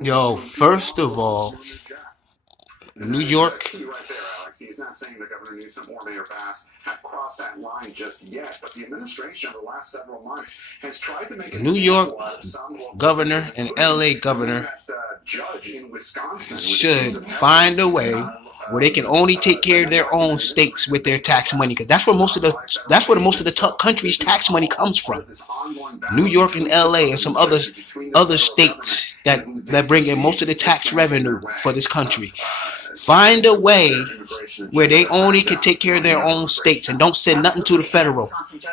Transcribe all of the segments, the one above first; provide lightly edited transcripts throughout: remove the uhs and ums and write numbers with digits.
Yo, first of all, New York, He's not saying that Governor Newsom or Mayor Bass have crossed that line just yet, but the administration over the last several months has tried to make an New York example out of some local governor and LA governor should find a way where they can only take care of their own states with their tax money, because that's where most of the country's tax money comes from. New York and LA and some other states that bring in most of the tax revenue for this country. Find a way where they only can take care of their own states and don't send nothing to the federal.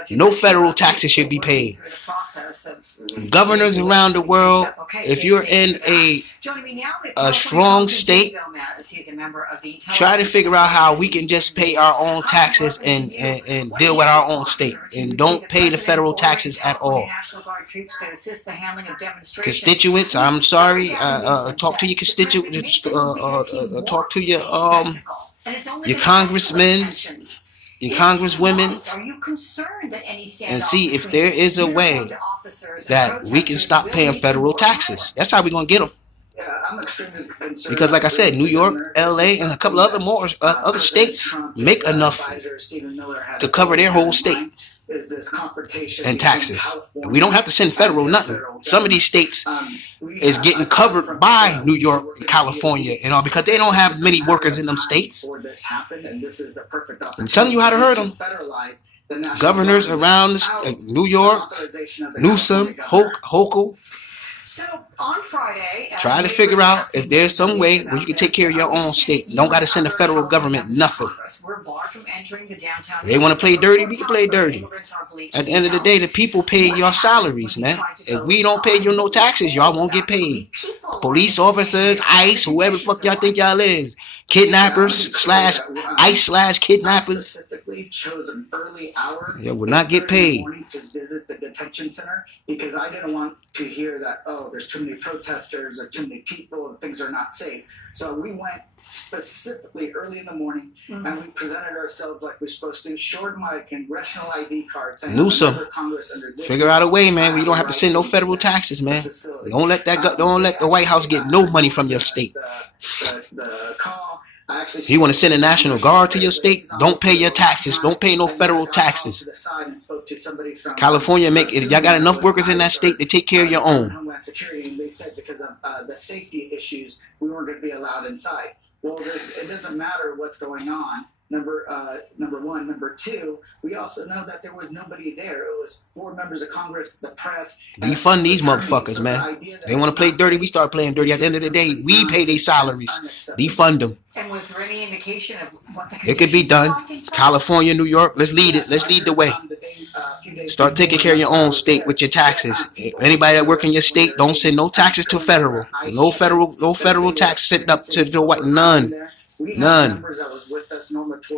No federal taxes should be paid. Governors around the world, if you're in a strong state, try to figure out how we can just pay our own taxes and deal with our own state and don't pay the federal taxes at all. Constituents, I'm sorry, talk to your constituents, talk to your congressmen, your congresswomen, and see if there is a way that we can stop paying federal taxes. That's how we're going to get them. Because like I said, New York, LA, and a couple of other states make enough to cover their whole state and taxes. We don't have to send federal nothing. Some of these states is getting covered by New York and California and all because they don't have many workers in them states. I'm telling you how to hurt them. Governors around New York, Newsom, Hochul. So on Friday, try to figure out if there's some way where you can take care of your own state. You don't got to send the federal government nothing. If they want to play dirty, we can play dirty. At the end of the day, the people pay your salaries, man. If we don't pay you no taxes, y'all won't get paid. Police officers, ICE, whoever the fuck y'all think y'all is. Kidnappers / ICE / kidnappers. Chose an early hour. Yeah, will not get paid. To visit the detention center because I didn't want to hear that, oh, there's too many protesters or too many people and things are not safe. So we went specifically early in the morning and we presented ourselves like we're supposed to, showed my congressional ID card. Newsom, figure out a way, man, where you don't have to send no federal taxes, man. Don't let the White House get no money from your state. The call. You want to send a National Guard to your state? Don't pay your taxes. Don't pay no federal taxes. California, y'all got enough workers in that state to take care of your own. Homeland Security, they said because of the safety issues, we weren't going to be allowed inside. Well, it doesn't matter what's going on. Number one. Number two, we also know that there was nobody there. It was 4 members of Congress, the press. Defund these motherfuckers, man. They want to play dirty, we start playing dirty. At the end of the day, we pay their salaries. Defund them. And was there any indication of what the it could be done? California, New York, let's lead it. Let's lead the way. Start taking care of your own state with your taxes. Anybody that work in your state, don't send no taxes to federal. No federal tax sent up to the white. None.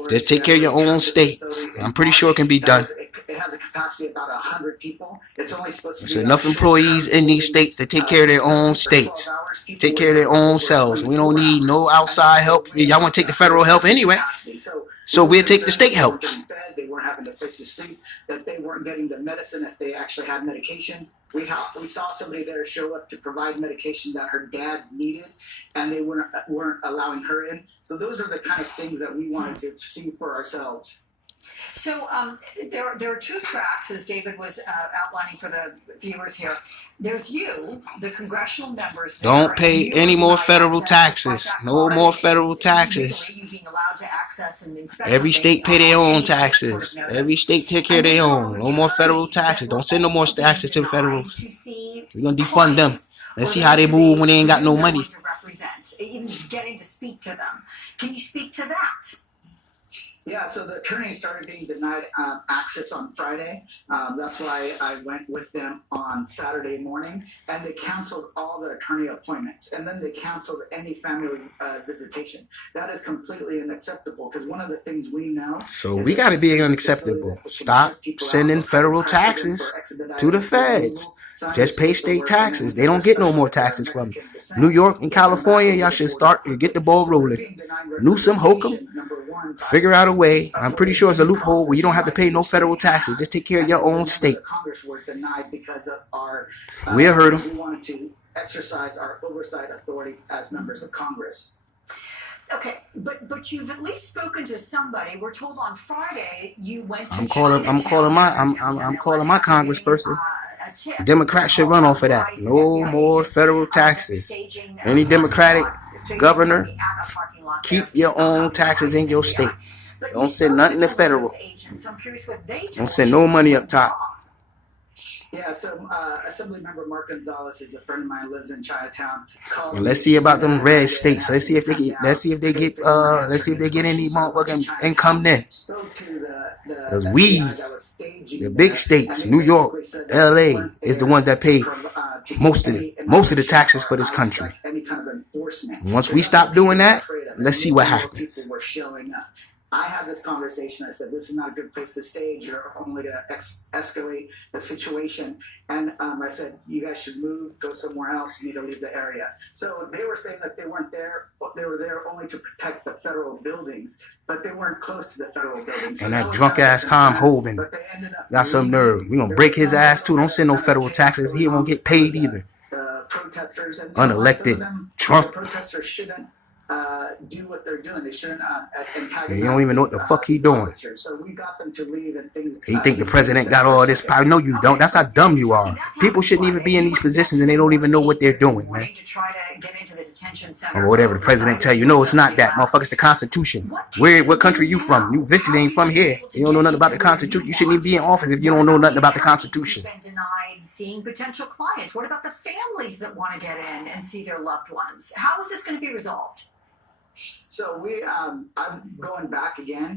Just take care of your own state. I'm pretty sure it can be done. It has a capacity of about 100 people. It's only supposed to be. There's enough employees in these states to take care of their own states. Take care of their own selves. We don't need no outside help. Y'all want to take the federal help anyway. So we'll take the state help. They weren't having the place to sleep, that they weren't getting the medicine if they actually had medication. We saw somebody there show up to provide medication that her dad needed, and they weren't allowing her in. So those are the kind of things that we wanted to see for ourselves. So there are 2 tracks, as David was outlining for the viewers here. There's you, the congressional members. Don't pay any more federal taxes. No more federal taxes. Every state pay their own taxes. Every state take care of their own. No more federal taxes. Don't send no more taxes to the federals. We're going to defund them. Let's see how they move when they ain't got no money. Even getting to speak to them. Can you speak to that? Yeah, so the attorneys started being denied access on Friday. That's why I went with them on Saturday morning, and they canceled all the attorney appointments, and then they canceled any family visitation. That is completely unacceptable because one of the things we know. So we got to be unacceptable. Stop sending federal taxes to the feds. Just pay state taxes. They don't get no more taxes from you. New York and California, y'all should start and get the ball rolling. Newsom, Hochul, figure out a way. I'm pretty sure it's a loophole where you don't have to pay no federal taxes. Just take care of your own state. We'll hurt them. exercise our oversight authority as members of Congress. Okay, but you've at least spoken to somebody. We're told on Friday you went to I'm calling my congressperson. a tip. Democrats should run off of that. No more federal taxes. Any Democratic governor, keep your own taxes in your state. Don't send nothing to federal. Don't send no money up top. Yeah, so Assemblymember Mark Gonzalez is a friend of mine, lives in Chinatown. And let's see about them red states. Let's see if they get any motherfucking income then. Because we, the big states, New York, LA, is the ones that pay most of the taxes for this country. And once we stop doing that, let's see what happens. I had this conversation. I said, this is not a good place to stage. You're only to escalate the situation. And I said, you guys should move, go somewhere else. You need to leave the area. So they were saying that they weren't there. They were there only to protect the federal buildings, but they weren't close to the federal buildings. And that drunk ass Tom Homan got some nerve. We're going to break his ass too. Don't send no federal taxes. He won't get paid either. The protesters and unelected Trump. The protesters shouldn't do what they're doing. They shouldn't you don't even know what the fuck he doing. So we got them to leave and things. You think the president got all this power? No, you don't. That's how dumb you are. People shouldn't even be in these positions and they don't even know what they're doing, man. Or whatever the president tell you. No, it's not that. Motherfucker, it's the Constitution. What country you from? You eventually ain't from here. You don't know nothing about the Constitution. You shouldn't even be in office if you don't know nothing about the Constitution. Been denied seeing potential clients. What about the families that want to get in and see their loved ones? How is this going to be resolved? So I'm going back again.